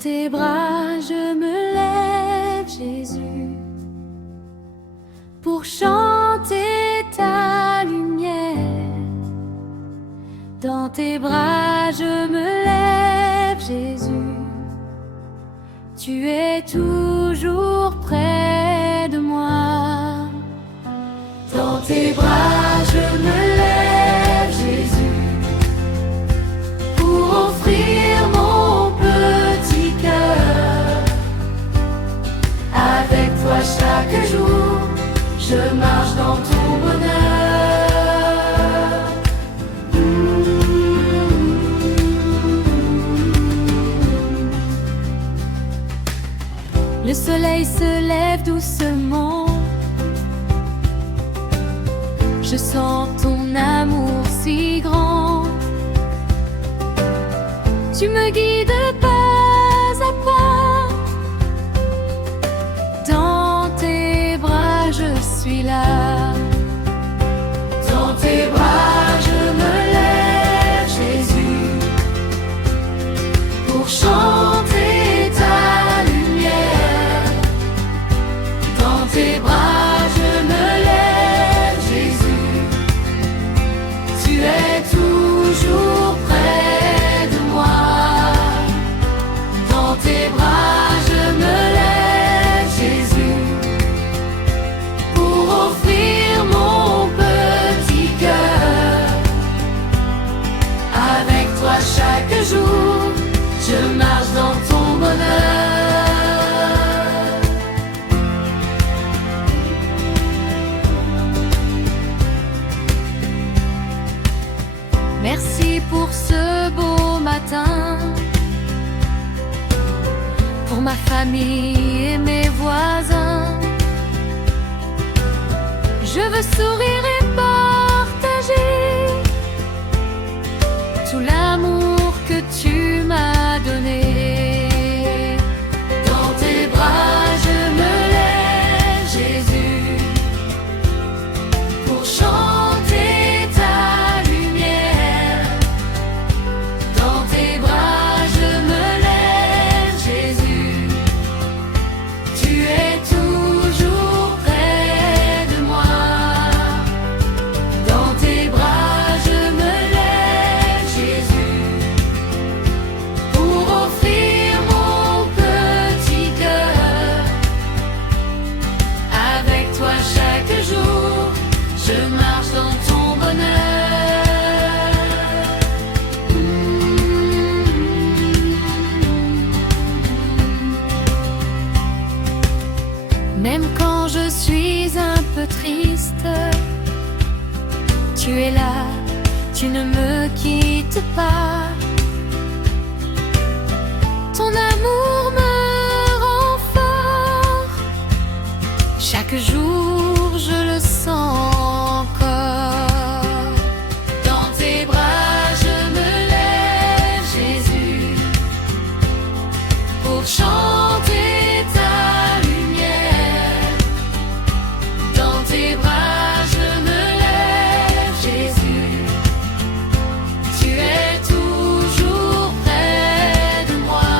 tes bras je me lève, Jésus, pour chanter ta lumière. Dans tes bras je me lève, Jésus, tu es toujours près de moi. Dans tes bras je me lève, Jésus, pour offrir mon petit cœur. Avec toi chaque jour, je marche dans ton bonheur. Le soleil se lève doucement, je sens ton amour si grand. Tu me guides pas à pas, dans tes bras je suis là. Dans tes bras je me lève, Jésus, pour chanter ta lumière. Dans tes bras je me lève, Jésus, tu es toujours près de moi. Dans tes bras je me lève, Jésus, pour offrir mon petit cœur. Avec toi chaque jour, je marche dans ton bonheur. Merci pour ce beau matin, pour ma famille et mes voisins. Je veux sourire et partager tout l'amour que tu m'as donné. Dans tes bras je me lève, Jésus, pour chanter ta lumière. Dans tes bras je me lève, Jésus, tu es toujours près de moi. Dans tes bras je me lève, Jésus, pour offrir mon petit cœur. Avec toi chaque jour, je marche dans ton bonheur. Même quand je suis un peu triste, tu es là, tu ne me quittes pas. Ton amour me rend fort, chaque jour je le sens encore. Dans tes bras je me lève, Jésus, pour chanter ta lumière. Dans tes bras je me lève, Jésus, tu es toujours près de moi.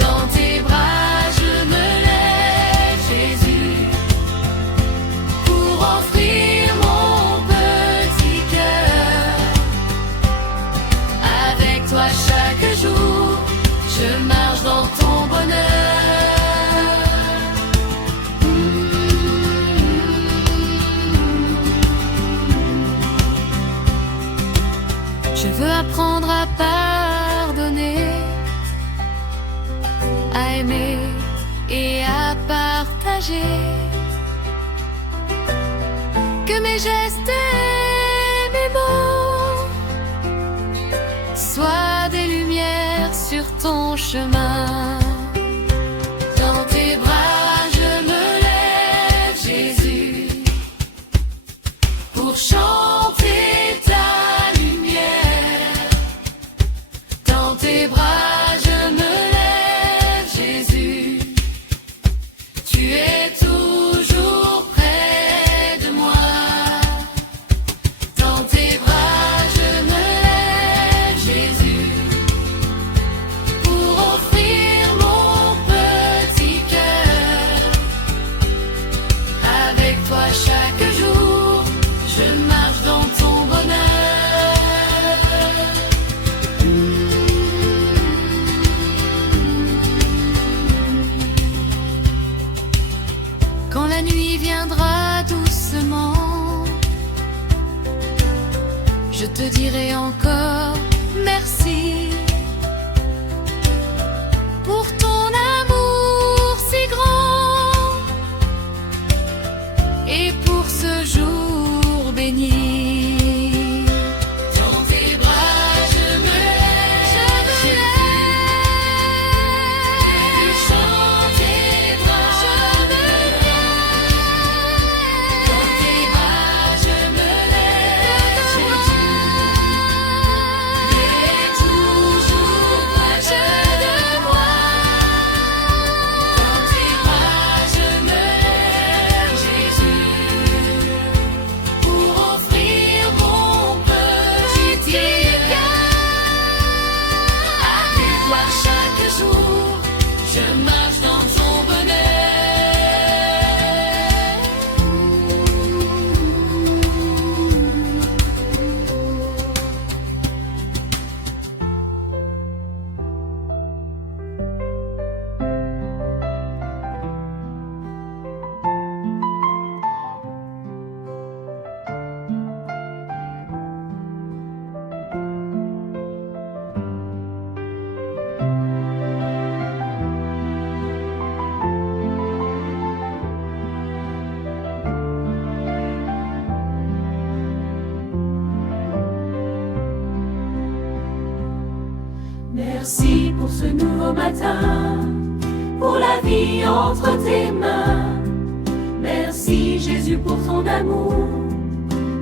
Dans tes bras je me lève, Jésus, pour offrir mon petit cœur. Avec toi chaque jour, je marche dans ton bonheur. Je veux apprendre à pardonner, à aimer et à partager. Que mes gestes et mes mots soient des lumières sur ton chemin. Dans tes bras je me lève, Jésus, pour chanter ta lumière. Dans tes bras je me lève, Jésus, tu es toujours près de moi. Dans tes bras je me lève, Jésus, pour Quand la nuit viendra doucement, je te dirai encore merci pour ton amour si grand et pour ce jour béni. Dans tes bras je me lève, et chante tes bras, je me lève. Dans tes bras je me lève, Jésus, et toujours près de moi. Dans tes bras je me lève, Jésus, pour offrir mon petit cœur à tes doigts chaque jour. Je marche dans ton bonheur. Merci pour ce nouveau matin, pour la vie entre tes mains. Merci Jésus pour ton amour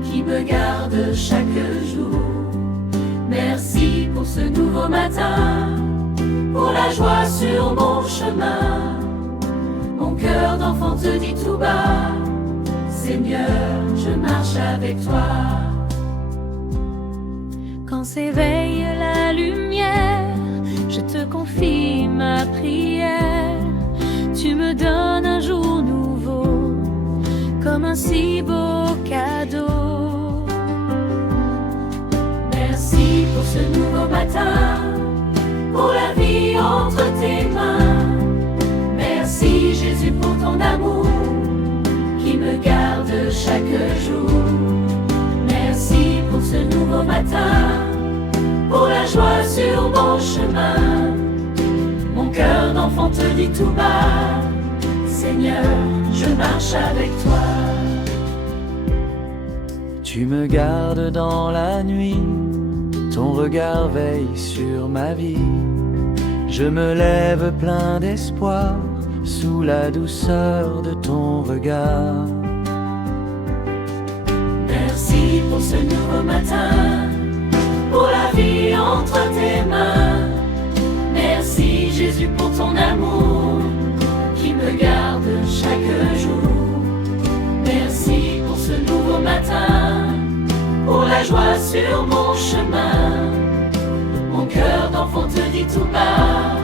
qui me garde chaque jour. Merci pour ce nouveau matin, pour la joie sur mon chemin. Mon cœur d'enfant te dit tout bas, Seigneur, je marche avec toi. Quand s'éveille la lumière, je te confie ma prière. Tu me donnes un jour nouveau, comme un si beau cadeau. Merci pour ce nouveau matin, pour la vie entre tes mains. Merci Jésus pour ton amour qui me garde chaque jour. Merci pour ce nouveau matin, pour la joie sur mon chemin. Mon cœur d'enfant te dit tout bas, Seigneur, je marche avec toi. Tu me gardes dans la nuit, ton regard veille sur ma vie. Je me lève plein d'espoir, sous la douceur de ton regard. Merci pour ce nouveau matin, pour la vie entre tes mains. Merci Jésus pour ton amour qui me garde chaque jour. Merci pour ce nouveau matin, pour la joie sur mon chemin. Mon cœur d'enfant te dit tout bas,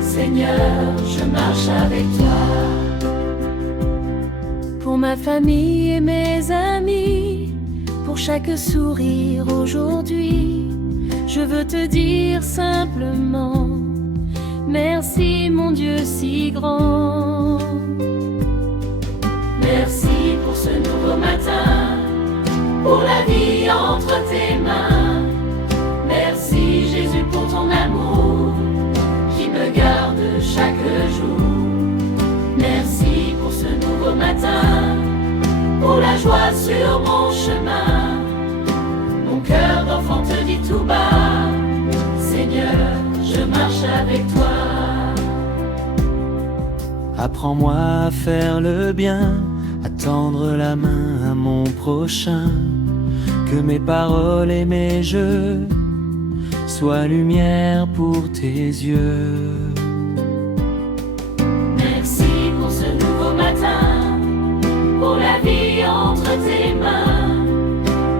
Seigneur, je marche avec toi. Pour ma famille et mes amis, pour chaque sourire aujourd'hui, je veux te dire simplement merci mon Dieu si grand. Merci pour ce nouveau matin, pour la vie entre tes mains. Merci Jésus pour ton amour qui me garde chaque jour. Merci pour ce nouveau matin, pour la joie sur mon chemin. Mon cœur d'enfant te dit tout bas, Seigneur, je marche avec toi. Apprends-moi à faire le bien, à tendre la main à mon prochain. Que mes paroles et mes jeux soient lumière pour tes yeux. Merci pour ce nouveau matin, pour la vie entre tes mains.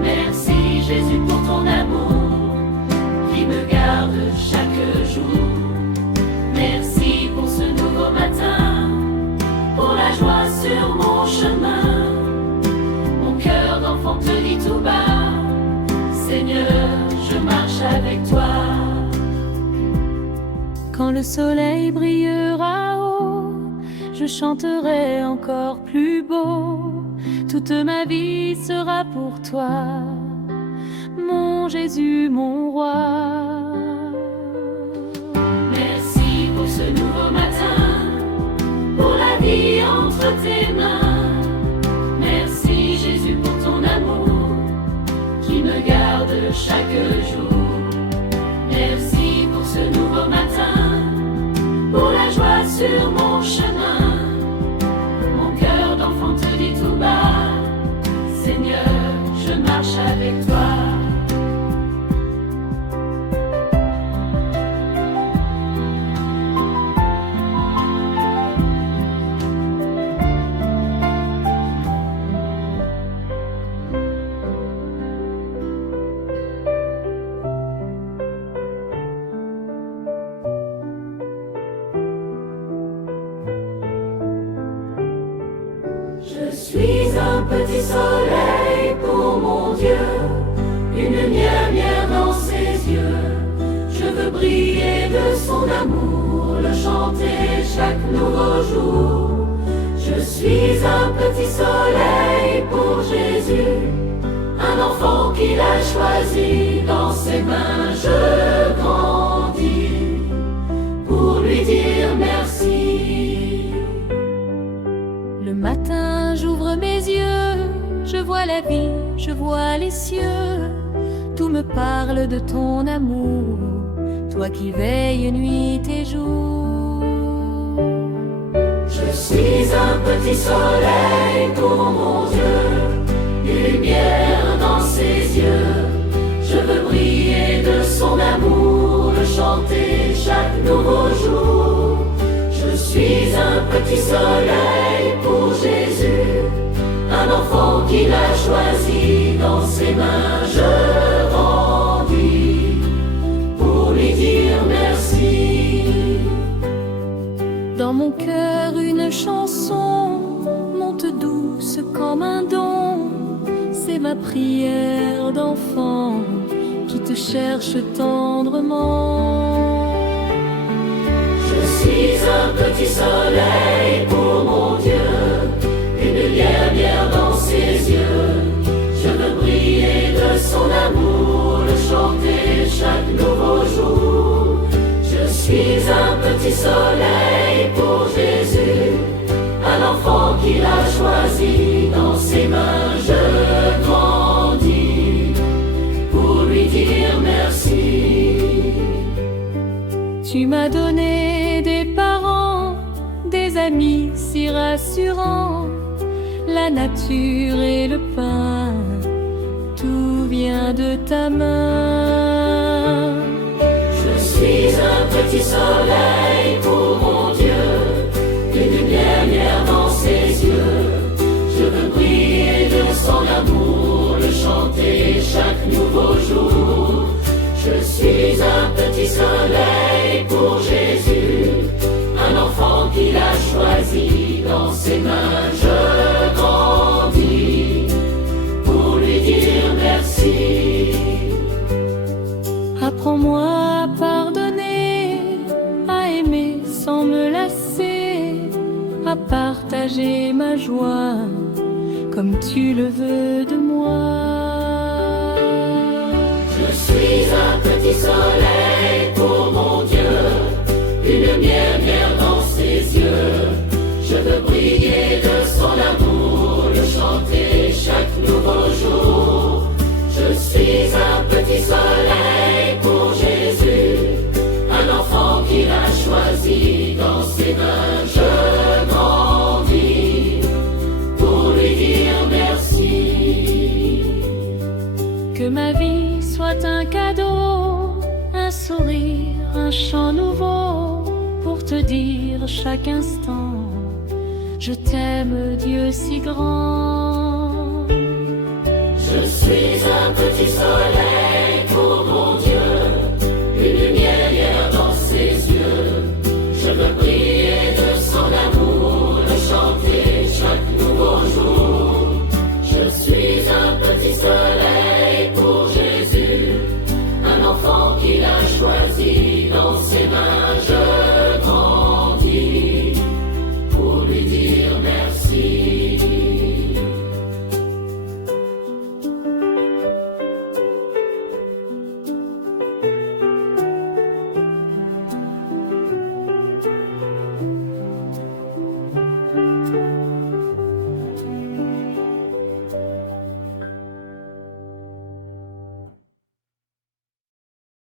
Merci Jésus pour ton amour qui me garde chaque jour. Merci pour ce nouveau matin, pour la joie sur mon chemin. Mon cœur d'enfant te dit tout bas, Seigneur, je marche avec toi. Quand le soleil brillera haut, je chanterai encore plus beau. Toute ma vie sera pour toi, mon Jésus, mon roi. Merci pour ce nouveau matin, pour la vie entre tes mains. Merci Jésus pour ton amour qui me garde chaque jour. Merci pour ce nouveau matin, pour la joie sur mon chemin. Mon cœur d'enfant te dit tout bas, Seigneur, je marche avec toi. Je suis un petit soleil pour mon Dieu, une lumière dans ses yeux. Je veux briller de son amour, le chanter chaque nouveau jour. Je suis un petit soleil pour Jésus, un enfant qu'il a choisi. Dans ses mains je grandis pour lui dire merci. Le matin, j'ouvre mes yeux, je vois la vie, je vois les cieux. Tout me parle de ton amour, toi qui veilles nuit et jour. Je suis un petit soleil pour mon Dieu, une lumière dans ses yeux. Je veux briller de son amour, le chanter chaque nouveau jour. Je suis un petit soleil pour Jésus, un enfant qu'il a choisi. Dans ses mains je grandis pour lui dire merci. Dans mon cœur une chanson monte douce comme un don. C'est ma prière d'enfant qui te cherche tendrement. Je suis un petit soleil pour mon Dieu, une lumière dans ses yeux. Je veux briller de son amour, le chanter chaque nouveau jour. Je suis un petit soleil pour Jésus, un enfant qu'il a choisi. Dans ses mains je grandis pour lui dire merci. Tu m'as donné des parents, des amis si rassurants, la nature et le pain, tout vient de ta main. Je suis un petit soleil pour mon Dieu, une lumière dans ses yeux. Je veux briller de son amour, le chanter chaque nouveau jour. Je suis un petit soleil pour Jésus, un enfant qu'il a choisi. Dans ses mains je grandis pour lui dire merci. Apprends-moi à pardonner, à aimer sans me lasser, à partager ma joie comme tu le veux de moi. Je suis un petit soleil pour mon Dieu, une lumière dans ses yeux. Je veux briller de son amour, le chanter chaque nouveau jour. Je suis un petit soleil pour Jésus, un enfant qu'il a choisi. Dans ses mains je grandis pour lui dire merci. Que ma vie soit un cadeau, un sourire, un chant nouveau, pour te dire chaque instant, je t'aime Dieu si grand. Je suis un petit soleil pour mon Dieu, une lumière dans ses yeux. Je veux